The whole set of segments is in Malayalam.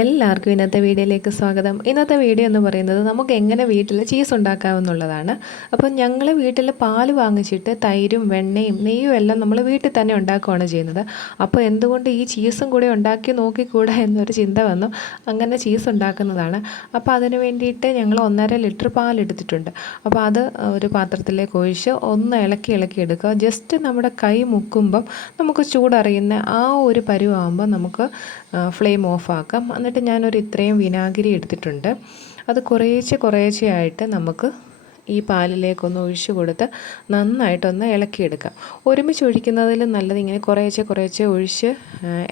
എല്ലാവർക്കും ഇന്നത്തെ വീഡിയോയിലേക്ക് സ്വാഗതം. ഇന്നത്തെ വീഡിയോ എന്ന് പറയുന്നത് നമുക്ക് എങ്ങനെ വീട്ടിൽ ചീസ് ഉണ്ടാക്കാമെന്നുള്ളതാണ് അപ്പോൾ ഞങ്ങൾ വീട്ടിൽ പാൽ വാങ്ങിച്ചിട്ട് തൈരും വെണ്ണയും നെയ്യും എല്ലാം നമ്മൾ വീട്ടിൽ തന്നെ ഉണ്ടാക്കുകയാണ് ചെയ്യുന്നത്. അപ്പോൾ എന്തുകൊണ്ട് ഈ ചീസും കൂടെ ഉണ്ടാക്കി നോക്കിക്കൂടാ എന്നൊരു ചിന്ത വന്നു. അങ്ങനെ ചീസ് ഉണ്ടാക്കുന്നതാണ്. അപ്പോൾ അതിന് വേണ്ടിയിട്ട് ഞങ്ങൾ ഒന്നര ലിറ്റർ പാൽ എടുത്തിട്ടുണ്ട്. അപ്പോൾ അത് ഒരു പാത്രത്തിലേക്ക് ഒഴിച്ച് ഒന്ന് ഇളക്കി ഇളക്കി എടുക്കുക. ജസ്റ്റ് നമ്മുടെ കൈ മുക്കുമ്പം നമുക്ക് ചൂടറിയുന്ന ആ ഒരു പരുവാകുമ്പോൾ നമുക്ക് ഫ്ലെയിം ഓഫ് ആക്കാം. എന്നിട്ട് ഞാനൊരു ഇത്രയും വിനാഗിരി എടുത്തിട്ടുണ്ട്. അത് കുറേശ്ശെ കുറേശ്ശെ ആയിട്ട് നമുക്ക് ഈ പാലിലേക്കൊന്ന് ഒഴിച്ച് കൊടുത്ത് നന്നായിട്ടൊന്ന് ഇളക്കിയെടുക്കാം ഒരുമിച്ച് ഒഴിക്കുന്നതിൽ നല്ലത് ഇങ്ങനെ കുറേശ്ശെ കുറേശ്ശെ ഒഴിച്ച്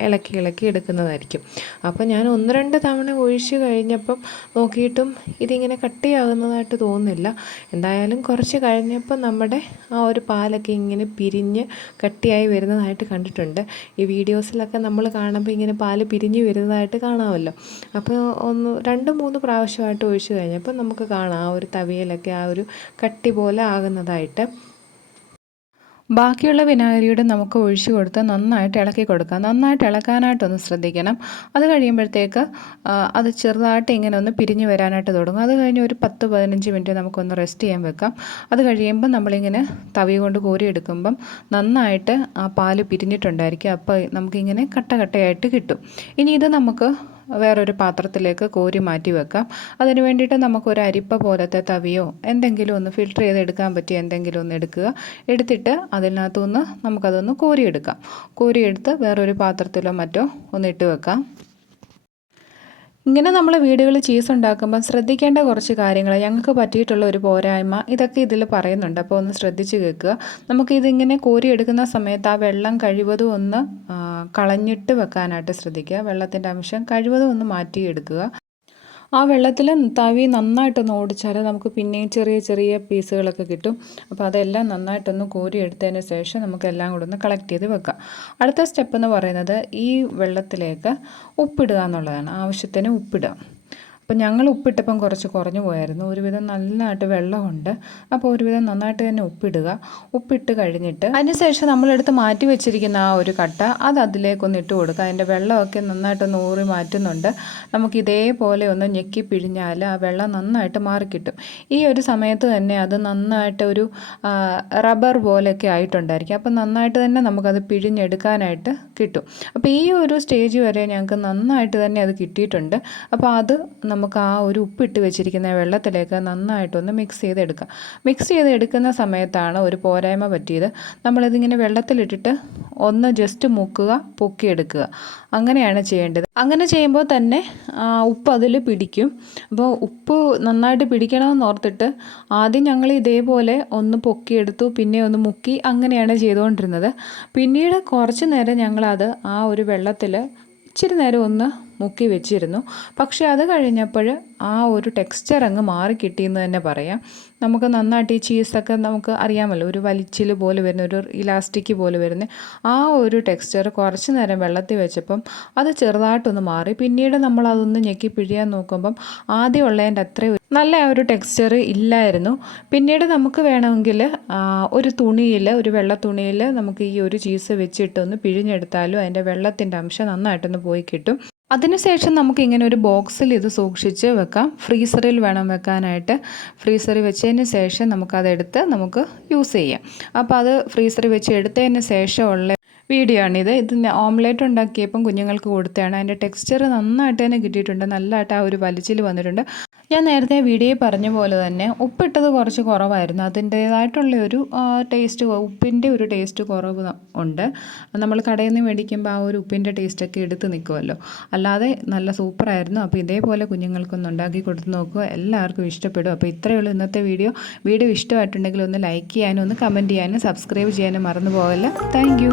ഇളക്കി ഇളക്കി എടുക്കുന്നതായിരിക്കും. അപ്പോൾ ഞാൻ ഒന്ന് രണ്ട് തവണ ഒഴിച്ച് കഴിഞ്ഞപ്പം നോക്കിയിട്ടും ഇതിങ്ങനെ കട്ടിയാകുന്നതായിട്ട് തോന്നുന്നില്ല. എന്തായാലും കുറച്ച് കഴിഞ്ഞപ്പോൾ നമ്മുടെ ആ ഒരു പാലൊക്കെ ഇങ്ങനെ പിരിഞ്ഞ് കട്ടിയായി വരുന്നതായിട്ട് കണ്ടിട്ടുണ്ട്. ഈ വീഡിയോസിലൊക്കെ നമ്മൾ കാണുമ്പോൾ ഇങ്ങനെ പാൽ പിരിഞ്ഞ് വരുന്നതായിട്ട് കാണാമല്ലോ. അപ്പോൾ ഒന്ന് രണ്ട് മൂന്ന് പ്രാവശ്യമായിട്ട് ഒഴിച്ച് കഴിഞ്ഞപ്പോൾ നമുക്ക് കാണാം ആ ഒരു തവിയലൊക്കെ ആ ഒരു ഒരു കട്ടി പോലെ ആകുന്നതായിട്ട്. ബാക്കിയുള്ള വിനാഗിരിയുടെ നമുക്ക് ഒഴിച്ചു കൊടുത്ത് നന്നായിട്ട് ഇളക്കി കൊടുക്കാം. നന്നായിട്ട് ഇളക്കാനായിട്ടൊന്ന് ശ്രദ്ധിക്കണം. അത് കഴിയുമ്പോഴത്തേക്ക് അത് ചെറുതായിട്ട് ഇങ്ങനെ ഒന്ന് പിരിഞ്ഞു വരാനായിട്ട് തുടങ്ങും. അത് കഴിഞ്ഞ് ഒരു പത്ത് പതിനഞ്ച് മിനിറ്റ് നമുക്കൊന്ന് റെസ്റ്റ് ചെയ്യാൻ വെക്കാം. അത് കഴിയുമ്പോൾ നമ്മളിങ്ങനെ തവി കൊണ്ട് കോരി എടുക്കുമ്പം നന്നായിട്ട് ആ പാൽ പിരിഞ്ഞിട്ടുണ്ടായിരിക്കും. അപ്പോൾ നമുക്കിങ്ങനെ കട്ട കട്ടയായിട്ട് കിട്ടും. ഇനി ഇത് നമുക്ക് വേറൊരു പാത്രത്തിലേക്ക് കോരി മാറ്റി വെക്കാം. അതിന് വേണ്ടിയിട്ട് നമുക്കൊരു അരിപ്പ പോലത്തെ തവിയോ എന്തെങ്കിലും ഒന്ന് ഫിൽറ്റർ ചെയ്തെടുക്കാൻ പറ്റിയ എന്തെങ്കിലും ഒന്ന് എടുക്കുക. എടുത്തിട്ട് അതിനകത്തുനിന്ന് നമുക്കതൊന്ന് കോരിയെടുക്കാം. കോരിയെടുത്ത് വേറൊരു പാത്രത്തിലോ മറ്റോ ഒന്ന് ഇട്ട് വെക്കാം. ഇങ്ങനെ നമ്മൾ വീടുകളിൽ ചീസ് ഉണ്ടാക്കുമ്പോൾ ശ്രദ്ധിക്കേണ്ട കുറച്ച് കാര്യങ്ങൾ ഞങ്ങൾക്ക് പറ്റിയിട്ടുള്ള ഒരു പോരായ്മ ഇതൊക്കെ ഇതിൽ പറയുന്നുണ്ട്. അപ്പോൾ ഒന്ന് ശ്രദ്ധിച്ച് കേൾക്കുക. നമുക്കിതിങ്ങനെ കോരിയെടുക്കുന്ന സമയത്ത് ആ വെള്ളം കഴിവതും ഒന്ന് കളഞ്ഞിട്ട് വെക്കാനായിട്ട് ശ്രദ്ധിക്കുക. വെള്ളത്തിന്റെ അംശം കഴിവതും ഒന്ന് മാറ്റിയെടുക്കുക. ആ വെള്ളത്തിൽ തവി നന്നായിട്ടൊന്ന് ഓടിച്ചാൽ നമുക്ക് പിന്നെയും ചെറിയ ചെറിയ പീസുകളൊക്കെ കിട്ടും. അപ്പോൾ അതെല്ലാം നന്നായിട്ടൊന്ന് കോരി എടുത്തതിന് ശേഷം നമുക്ക് എല്ലാം കൂടെ ഒന്ന് കളക്ട് ചെയ്ത് വെക്കാം. അടുത്ത സ്റ്റെപ്പ് എന്ന് പറയുന്നത് ഈ വെള്ളത്തിലേക്ക് ഉപ്പിടുക എന്നുള്ളതാണ്. ആവശ്യത്തിന് ഉപ്പിടുക. അപ്പം ഞങ്ങൾ ഉപ്പിട്ടപ്പം കുറച്ച് കുറഞ്ഞു പോയായിരുന്നു. ഒരുവിധം നന്നായിട്ട് വെള്ളമുണ്ട്. അപ്പോൾ ഒരുവിധം നന്നായിട്ട് തന്നെ ഉപ്പിടുക. ഉപ്പിട്ട് കഴിഞ്ഞിട്ട് അതിനുശേഷം നമ്മളെടുത്ത് മാറ്റി വെച്ചിരിക്കുന്ന ആ ഒരു കട്ട അത് അതിലേക്കൊന്ന് ഇട്ട് കൊടുക്കുക. അതിന്റെ വെള്ളമൊക്കെ നന്നായിട്ടൊന്ന് ഊറി മാറ്റുന്നുണ്ട്. നമുക്ക് ഇതേപോലെ ഒന്ന് ഞെക്കി പിഴിഞ്ഞാൽ ആ വെള്ളം നന്നായിട്ട് മാറിക്കിട്ടും. ഈ ഒരു സമയത്ത് തന്നെ അത് നന്നായിട്ട് ഒരു റബ്ബർ പോലെയൊക്കെ ആയിട്ടുണ്ടായിരിക്കും. അപ്പം നന്നായിട്ട് തന്നെ നമുക്കത് പിഴിഞ്ഞെടുക്കാനായിട്ട് കിട്ടും. അപ്പോൾ ഈ ഒരു സ്റ്റേജ് വരെ ഞങ്ങൾക്ക് നന്നായിട്ട് തന്നെ അത് കിട്ടിയിട്ടുണ്ട്. അപ്പോൾ അത് നമുക്ക് ആ ഒരു ഉപ്പിട്ട് വെച്ചിരിക്കുന്ന വെള്ളത്തിലേക്ക് നന്നായിട്ടൊന്ന് മിക്സ് ചെയ്തെടുക്കാം. മിക്സ് ചെയ്ത് എടുക്കുന്ന സമയത്താണ് ഒരു പോരായ്മ പറ്റിയത്. നമ്മളിതിങ്ങനെ വെള്ളത്തിലിട്ടിട്ട് ഒന്ന് ജസ്റ്റ് മുക്കുക പൊക്കിയെടുക്കുക. അങ്ങനെയാണ് ചെയ്യേണ്ടത്. അങ്ങനെ ചെയ്യുമ്പോൾ തന്നെ ഉപ്പ് അതിൽ പിടിക്കും. അപ്പോൾ ഉപ്പ് നന്നായിട്ട് പിടിക്കണമെന്ന് ഓർത്തിട്ട് ആദ്യം ഞങ്ങൾ ഇതേപോലെ ഒന്ന് പൊക്കിയെടുത്തു പിന്നെ ഒന്ന് മുക്കി അങ്ങനെയാണ് ചെയ്തുകൊണ്ടിരുന്നത്. പിന്നീട് കുറച്ച് നേരം ഞങ്ങളത് ആ ഒരു വെള്ളത്തിൽ ഇച്ചിരി നേരം ഒന്ന് മുക്കി വെച്ചിരുന്നു. പക്ഷേ അത് കഴിഞ്ഞപ്പോൾ ആ ഒരു ടെക്സ്ചർ അങ്ങ് മാറി കിട്ടിയെന്ന് തന്നെ പറയാം. നമുക്ക് നന്നായിട്ട് ഈ ചീസൊക്കെ നമുക്ക് അറിയാമല്ലോ ഒരു വലിച്ചിൽ പോലെ വരുന്ന ഒരു ഇലാസ്റ്റിക് പോലെ വരുന്ന ആ ഒരു ടെക്സ്ചർ കുറച്ച് നേരം വെള്ളത്തിൽ വെച്ചപ്പം അത് ചെറുതായിട്ടൊന്ന് മാറി. പിന്നീട് നമ്മൾ അതൊന്ന് ഞെക്കി പിഴിയാൻ നോക്കുമ്പം ആദ്യം ഉള്ളതിന്റെ അത്രയും നല്ല ഒരു ടെക്സ്ചർ ഇല്ലായിരുന്നു. പിന്നീട് നമുക്ക് വേണമെങ്കിൽ ഒരു തുണിയിൽ ഒരു വെള്ള തുണിയിൽ നമുക്ക് ഈ ഒരു ചീസ് വെച്ചിട്ടൊന്ന് പിഴിഞ്ഞെടുത്താലും അതിന്റെ വെള്ളത്തിന്റെ അംശം നന്നായിട്ടൊന്ന് പോയി കിട്ടും. അതിനുശേഷം നമുക്ക് ഇങ്ങനെ ഒരു ബോക്സിൽ ഇത് സൂക്ഷിച്ച് വെക്കാം. ഫ്രീസറിൽ വേണം വെക്കാനായിട്ട്. ഫ്രീസറിൽ വെച്ചതിന് ശേഷം നമുക്കതെടുത്ത് നമുക്ക് യൂസ് ചെയ്യാം. അപ്പോൾ അത് ഫ്രീസറിൽ വെച്ച് എടുത്തതിന് ശേഷമുള്ള വീഡിയോ ആണിത് ഇത് ഓംലേറ്റ് ഉണ്ടാക്കിയപ്പം കുഞ്ഞുങ്ങൾക്ക് കൊടുത്തതാണ്. അതിന്റെ ടെക്സ്ചർ നന്നായിട്ട് തന്നെ കിട്ടിയിട്ടുണ്ട്. നല്ലതായിട്ട് ആ ഒരു വലിച്ചിൽ വന്നിട്ടുണ്ട്. ഞാൻ നേരത്തെ വീഡിയോ പറഞ്ഞ പോലെ തന്നെ ഉപ്പിട്ടത് കുറച്ച് കുറവായിരുന്നു. അതിന്റേതായിട്ടുള്ള ഒരു ടേസ്റ്റ് ഉപ്പിന്റെ ഒരു ടേസ്റ്റ് കുറവ് ഉണ്ട്. നമ്മൾ കടയിൽ നിന്ന് മേടിക്കുമ്പോൾ ആ ഒരു ഉപ്പിന്റെ ടേസ്റ്റൊക്കെ എടുത്ത് നിൽക്കുമല്ലോ. അല്ലാതെ നല്ല സൂപ്പറായിരുന്നു അപ്പോൾ ഇതേപോലെ കുഞ്ഞുങ്ങൾക്കൊന്ന് ഉണ്ടാക്കി കൊടുത്ത് നോക്കുക. എല്ലാവർക്കും ഇഷ്ടപ്പെടും. അപ്പോൾ ഇത്രയേ ഉള്ളൂ ഇന്നത്തെ വീഡിയോ. വീഡിയോ ഇഷ്ടമായിട്ടുണ്ടെങ്കിൽ ഒന്ന് ലൈക്ക് ചെയ്യാനും ഒന്ന് കമന്റ് ചെയ്യാനും സബ്സ്ക്രൈബ് ചെയ്യാനും മറന്നു പോകല്ല. താങ്ക്